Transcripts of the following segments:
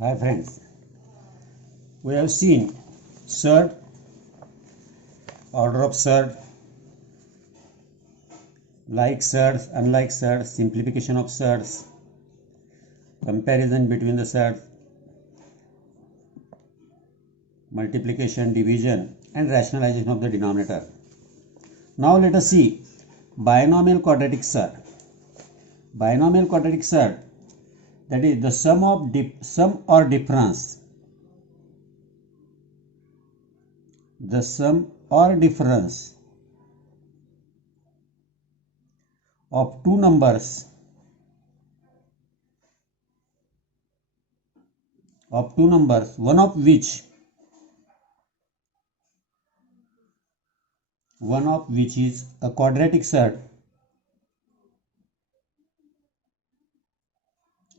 Hi friends, we have seen surd, order of surd, like surds, unlike surds, simplification of surds, comparison between the surds, multiplication, division and rationalization of the denominator. Now let us see binomial quadratic surd. Binomial quadratic surd, that is the sum or difference, the sum or difference of two numbers one of which is a quadratic surd,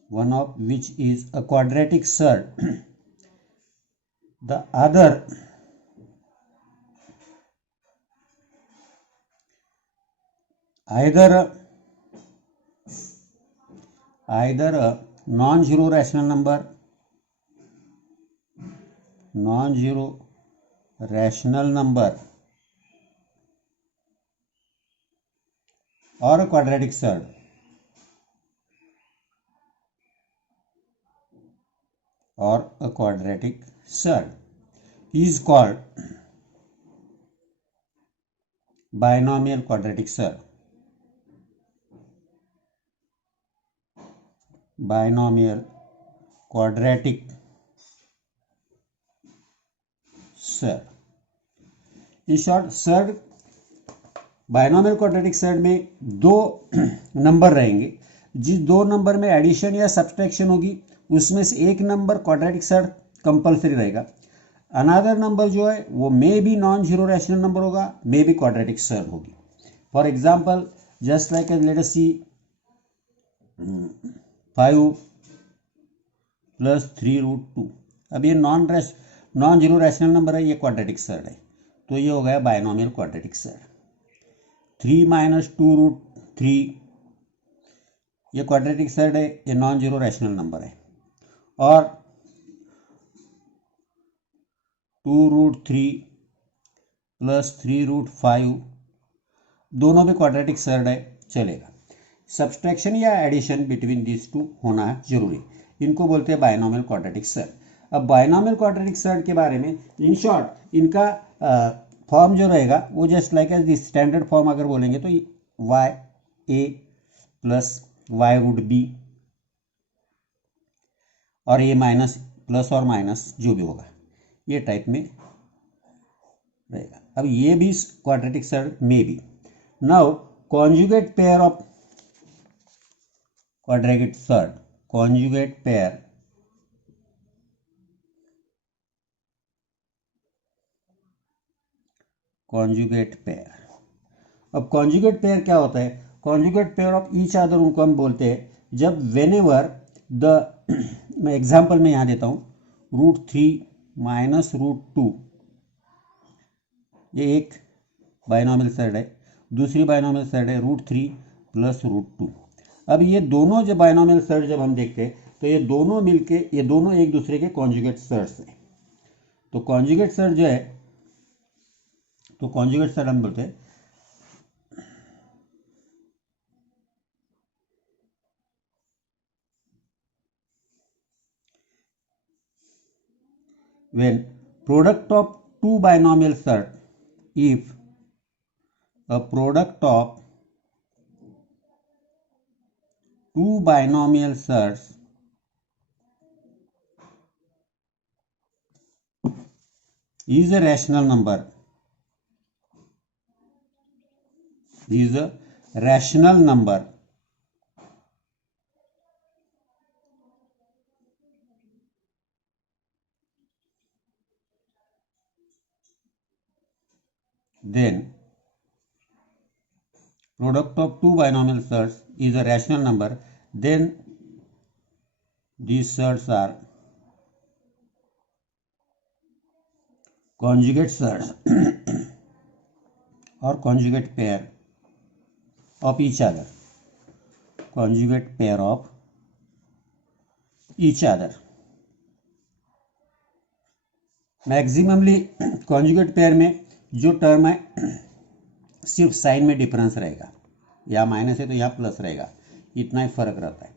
one of which is a quadratic surd, the other either a non-zero rational number, or a quadratic surd, is called binomial quadratic surd. Binomial quadratic surd. In short, surd, binomial quadratic surd में दो number रहेंगे, जिस दो number में addition या subtraction होगी उसमें से एक नंबर क्वाड्रेटिक सर्ड कंपलसरी रहेगा, अनदर नंबर जो है वो may be non zero rational number होगा, मे बी क्वाड्रेटिक सर्ड होगी. For example just like let us see 5 plus 3√2. अब ये नॉन जीरो रैशनल नंबर है, ये क्वाड्रेटिक सर्ड है, तो ये हो गया बायनॉमियल क्वाड्रेटिक सर्ड. 3 माइनस 2√3 ये क्वाड्रेटिक सर्ड है, ये नॉन जीरो रैशनल नंबर है. और 2√3 प्लस 3√5 दोनों भी क्वाड्रेटिक सर्ड है, चलेगा. सब्सट्रैक्शन या एडिशन बिटवीन दिस टू होना जरूरी, इनको बोलते हैं बायनॉमियल क्वाड्रेटिक सर्ड. अब बायनॉमियल क्वाड्रेटिक सर्ड के बारे में इन शॉर्ट इनका फॉर्म जो रहेगा वो just like as the standard form अगर बोलेंगे तो y a plus y root b और ए माइनस प्लस और माइनस जो भी होगा ये टाइप में रहेगा. अब ये भी क्वाड्रेटिक सर्ड में भी. Now conjugate pair of quadratic surd, conjugate pair अब कॉन्जुगेट पेयर क्या होता है? Conjugate pair of each other उनको हम बोलते हैं जब वेनेवर मैं एग्जांपल में यहां देता हूं, √3 माइनस √2 ये एक बायनॉमियल सर्ड है, दूसरी बायनॉमियल सर्ड है √3 प्लस √2. अब ये दोनों जब बायनॉमियल सर्ड जब हम देखते हैं तो ये दोनों मिलके ये दोनों एक दूसरे के कॉन्जुगेट सर्ड्स हैं. तो कॉन्जुगेट सर्ड जो है, तो कॉन्जुगेट सर्ड हम बोलते हैं when product of two binomial surd, if a product of two binomial surds is a rational number, then product of two binomial surds is a rational number, then these surds are conjugate surds or conjugate pair of each other, conjugate pair of each other. Maximally conjugate pair में जो term है सिर्फ sign में difference रहेगा, यहाँ minus है तो यहाँ प्लस रहेगा, इतना ही फर्क रहता है।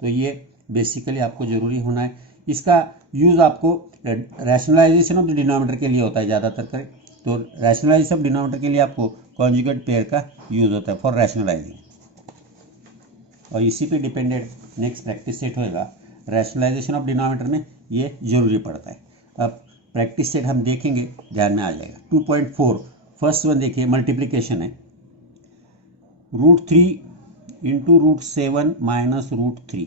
तो ये बेसिकली आपको जरूरी होना है। इसका यूज़ आपको रैशनलाइजेशन ऑफ द डिनोमिनेटर के लिए होता है ज़्यादातर करें, तो रैशनलाइजेशन ऑफ डिनोमिनेटर के लिए आपको कॉन्जुगेट पेयर का यूज़ होता है फॉर रैशनलाइजिंग, और इसी पे डिपेंडेंट नेक्स्ट प्रैक्टिस सेट होएगा। रैशनलाइजेशन ऑफ डिनोमिनेटर में ये जरूरी पड़ता है। अब प्रैक्टिस सेट हम देखेंगे, ध्यान में आ जाएगा। 2.4 फर्स्ट वन देखिए, मल्टीप्लिकेशन है। √3 इंटू √7 माइनस √3।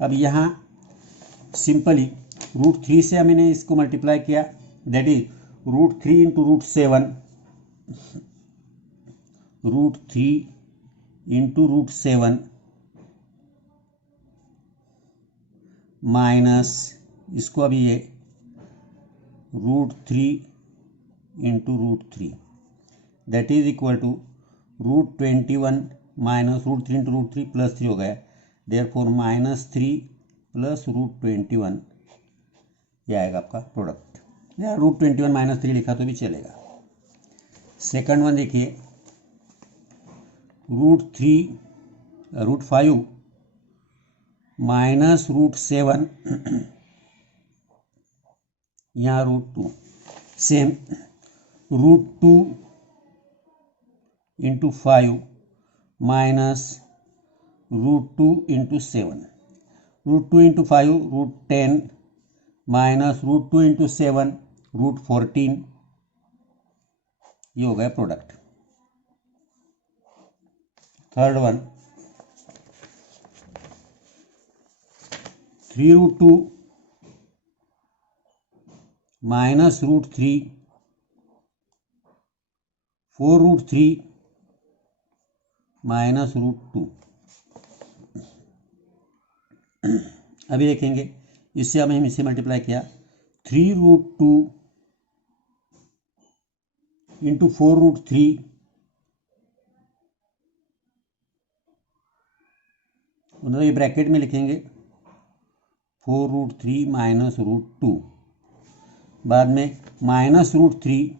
अब यहाँ सिंपली √3 से हमने इसको मल्टीप्लाई किया, that is √3 into √7, √3 into √7 minus इसको अभी ये √3 into √3, that is equal to √21 minus √3 into √3 plus 3 हो गया, देयरफॉर -3 प्लस √21, ये आएगा आपका प्रोडक्ट। या √21 माइनस 3 लिखा तो भी चलेगा। सेकंड वन देखिए, √5 माइनस √7 यहाँ √2, same √2 into 5 minus √2 into 7, √2 into 5 √10 minus √2 into 7 √14, ये हो गया product. Third one 3√2 minus √3 4√3 minus √2। अभी देखेंगे, इससे हमें इसे मल्टीप्लाई किया, 3√2 इंटू 4√3 मतलब ये ब्रैकेट में लिखेंगे 4√3 माइनस √2, बाद में माइनस √3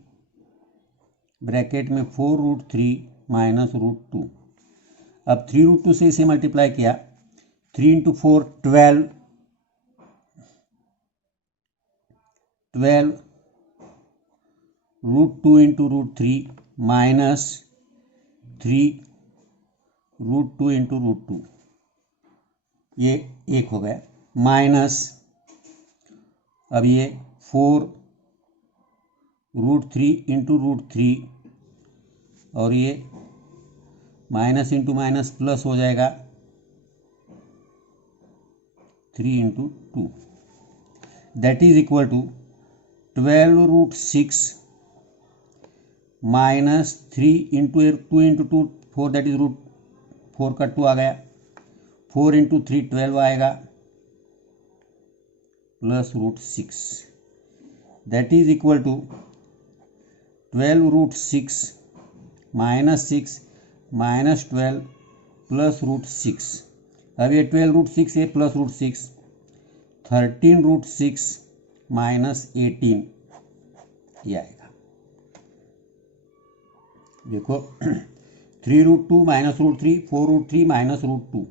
ब्रैकेट में 4√3 माइनस √2। अब 3√2 से इसे मल्टीप्लाई किया, 3 इंटू 4 12 √2 इंटू √3 माइनस 3 √2 इंटू √2, ये एक हो गया, माइनस अब ये 4 √3 इंटू √3 और ये माइनस इंटू माइनस प्लस हो जाएगा 3 into 2, that is equal to 12√6 minus 3 into 2 into 2 4, that is √4 का 2 आ गया, 4 इंटू 3 12 आएगा plus √6, that is equal to 12√6 minus 6 minus 12 plus √6। अब ये 12√6 है प्लस √6, 13√6 माइनस 18, ये आएगा। देखो 3√2 माइनस √3, 4√3 माइनस √2,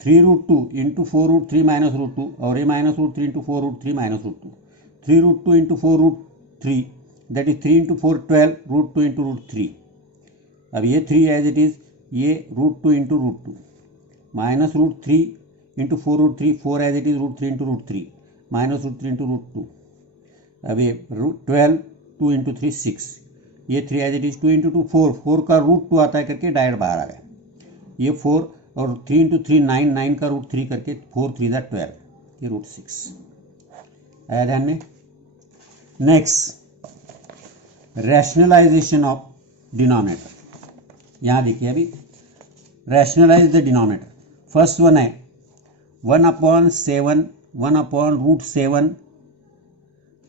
3√2 इंटू 4√3 माइनस √2 और ये minus √3 into 4√3 minus √2, 3√2 into 4√3 that is 3 into 4 12 √2 into √3। अब ये 3 एज इट इज, ये √2 into √2 minus √3 into 4√3 4 as it is √3 into √3 minus √3 into √2। अब ये 12 2 इंटू 3 6, ये 3 एज इट इज 2 इंटू 2 4, 4 का √2 आता है करके डायरेक्ट बाहर आ गया, ये 4 और 3 इंटू 3 9, 9 का √3 करके 4 3 12, ये √6 आया ध्यान में। नेक्स्ट रैशनलाइजेशन ऑफ डिनोमिनेटर, यहाँ देखिए अभी rationalize the denominator. First one है 1/7 1/√7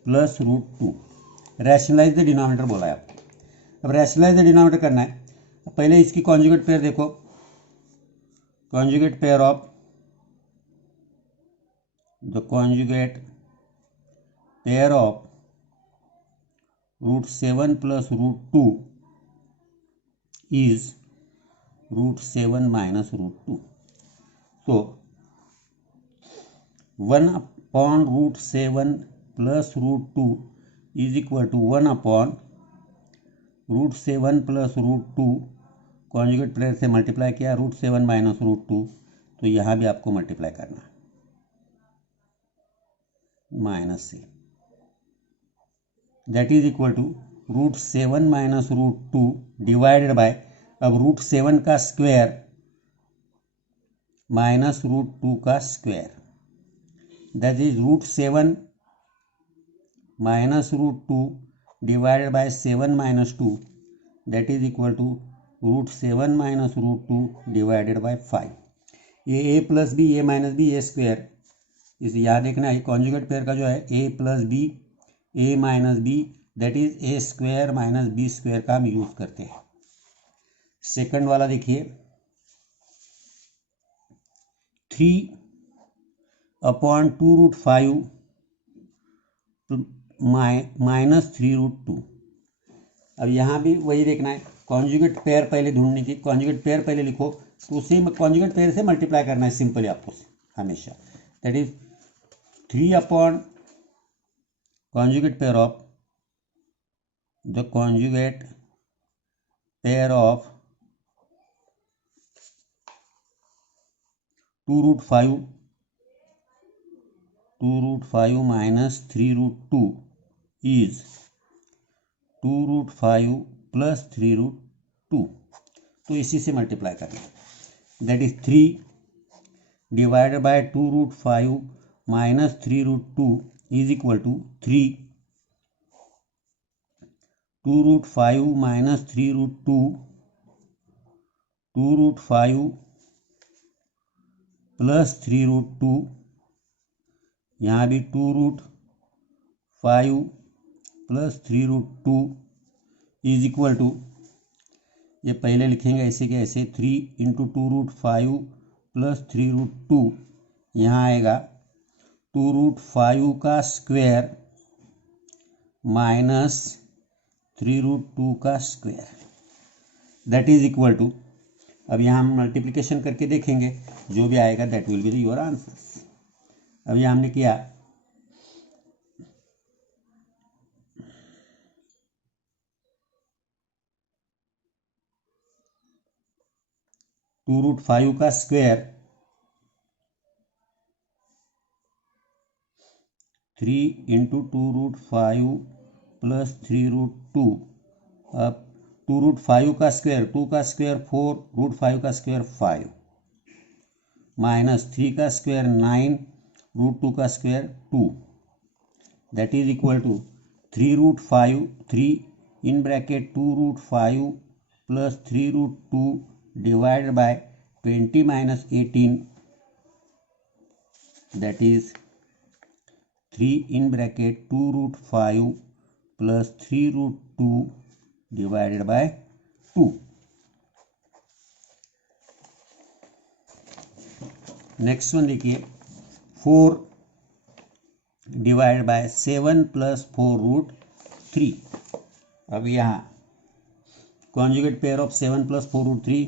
प्लस √2, रैशनलाइज द डिनोमिनेटर बोला है आपको। अब रैशनलाइज द डिनोमिनेटर करना है, पहले इसकी कॉन्जुगेट पेयर देखो, conjugate pair of the conjugate pair of √7 plus √2 is √7 minus √2. So 1 upon √7 plus √2 is equal to 1 upon √7 plus √2, conjugate pair से मल्टीप्लाई किया, √7 माइनस √2, तो यहाँ भी आपको मल्टीप्लाई करना माइनस से, that is equal to √7 minus √2 divided by, अब √7 का स्क्वायर माइनस √2 का square, that is √7 minus √2 divided by 7 minus 2, that is equal to √7 minus √2 divided by 5. ये a plus B, A minus B, A square, इसे याद देखना है. Conjugate pair का जो है a plus B, A minus b, that is a square minus b square का हम यूज करते हैं. सेकंड वाला देखिए, 3/2√5 माइनस 3√2. अब यहाँ भी वही देखना है, कॉन्जुगेट पेयर पहले ढूंढनी थी. कॉन्जुगेट पेयर पहले लिखो, तो उसी कॉन्जुगेट पेयर से मल्टीप्लाई करना है सिंपली आपको हमेशा. That is 3 upon conjugate pair of the conjugate pair of 2√5 minus 3√2 is 2√5 plus 3√2. तो इसी से मल्टीप्लाई करना है, that is 3 divided bye 2√5 minus 3√2 is equal to 3. 2√5 minus 3√2, 2√5 plus 3√2, यहाँ भी 2√5 plus 3√2 is equal to, ये पहले लिखेंगे ऐसे के ऐसे, 3 इंटू 2√5 प्लस 3√2, यहाँ आएगा 2√5 का स्क्वायर माइनस 3√2 का square, that is equal to, अब यहाँ हम मल्टीप्लिकेशन करके देखेंगे, जो भी आएगा that will be your answer. अब यहाँ हमने किया 2√5 का स्क्वायर 3 इंटू 2√5 प्लस 3√2, अब 2√5 का स्क्वायर, 2 का स्क्वायर 4, √5 का स्क्वायर 5, माइनस 3 का स्क्वायर 9, √2 का square 2, that is equal to 3√5, 3 in bracket 2√5 plus 3√2 divided by 20 minus 18, that is 3 in bracket 2√5 plus 3√2 divided by 2. Next one देखिए, 4 डिवाइड बाय 7 प्लस 4√3. अब यहाँ conjugate pair of 7 plus 4√3,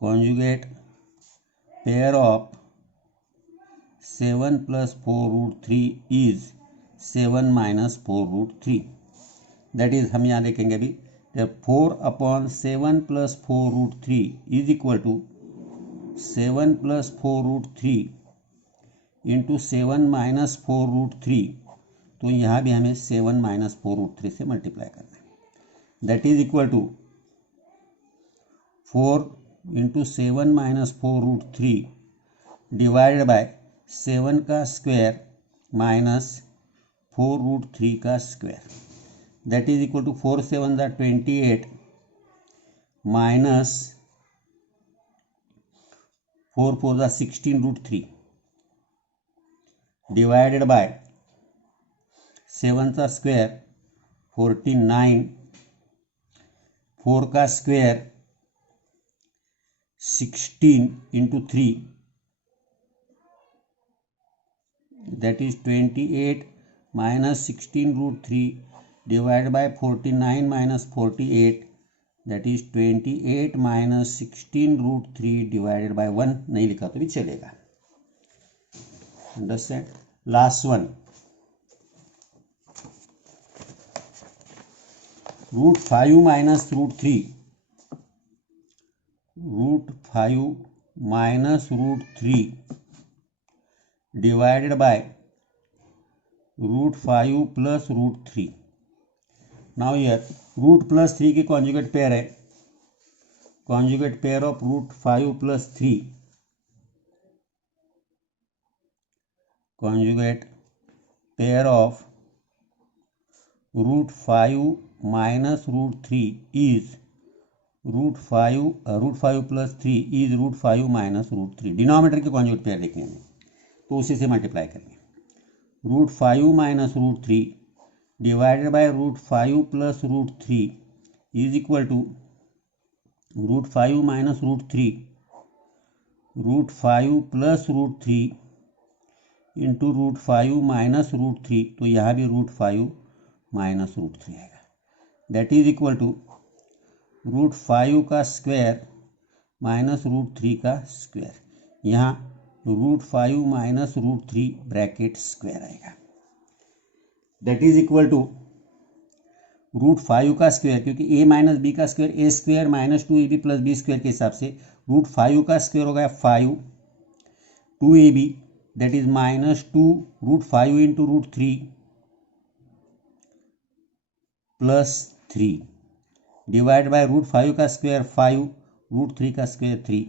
conjugate pair of 7 plus 4√3 is 7 minus 4√3, that is, हम यहाँ देखेंगे अभी, 4/7 plus 4√3 is equal to 7 plus 4√3 into 7 minus 4√3, तो यहाँ भी हमें 7 माइनस 4√3 से मल्टीप्लाई करना है, that is equal to 4 into 7 minus 4√3 divided by 7 का स्क्वायर माइनस 4√3 का square, that is equal to 4 7 28 minus 4 4 16√3 divided by 7 का स्क्वायर 49, 4 का square 16 into 3, that is 28 minus 16√3 divide by 49 minus 48, that is 28 minus 16√3 divided by 1, नहीं लिखा तो भी चलेगा। Understand. Last one, √5 minus √3, √5 minus √3 divided by √5 plus √3। Now here root plus 3 की conjugate pair है, conjugate pair of √5 plus 3, conjugate pair of √5 minus √3 is √5 plus 3 is √5 minus √3। Denominator की conjugate pair देखनी है तो उसी से मल्टीप्लाई करेंगे। √5 minus √3 divided by √5 plus √3 is equal to √5 minus √3, √5 plus √3 into √5 minus √3, तो यहाँ भी √5 माइनस √3 आएगा। दैट इज इक्वल टू √5 का स्क्वायर माइनस √3 का स्क्वायर, यहाँ √5 माइनस √3 ब्रैकेट स्क्वायर आएगा। दैट इज इक्वल टू √5 का स्क्वायर, क्योंकि a माइनस बी का square a square minus 2ab plus b square के हिसाब से √5 का स्क्वायर हो गया 5 2ab, that is minus 2 √5 into √3 plus 3 divide by √5 का स्क्वायर 5 √3 का square 3,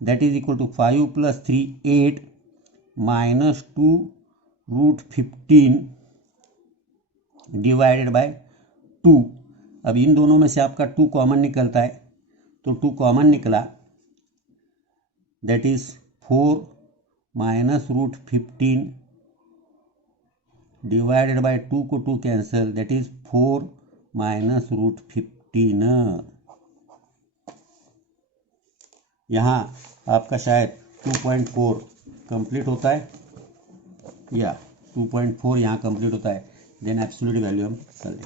that is equal to 5 plus 3 8 minus 2 √15 divided by 2। अब इन दोनों में से आपका 2 कॉमन निकलता है, तो 2 कॉमन निकला, that is 4 minus √15 divided by 2 को 2 कैंसिल, दैट इज 4 माइनस √15। यहाँ आपका शायद 2.4 कंप्लीट होता है, या 2.4 यहाँ कंप्लीट होता है, देन एब्सोल्यूट वैल्यू हम कर लेंगे।